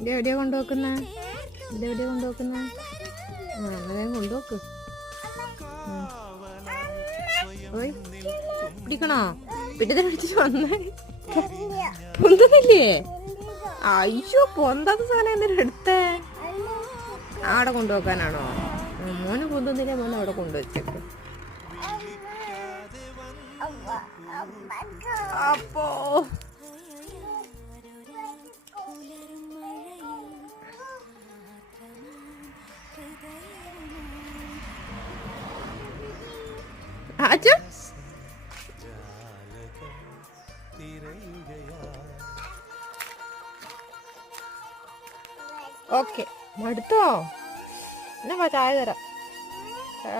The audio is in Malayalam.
ഇതെവിടെയാ കൊണ്ടുവെക്കുന്ന? ഇതെവിടെയാ കൊണ്ടുവെക്കുന്ന? വേഗം കൊണ്ടുവെക്ക്. ഓയ് പിടിക്കണോ? പിടിച്ചിട്ട് പിടിച്ചിട്ട് വന്നേ. പൊന്തുന്നില്ലേ? അയ്യോ, പൊന്താത്ത സാധനം എന്തിനാ എടുത്തേ? അവിടെ കൊണ്ടുവെക്കാനാണോ? മോന് പൊന്തുന്നില്ലേ? മോന് അവിടെ കൊണ്ടുവച്ചേക്ക്. അപ്പോ അച്ഛാ ഓക്കെ, മടുത്തോ? എന്നാ ചായ തരാം.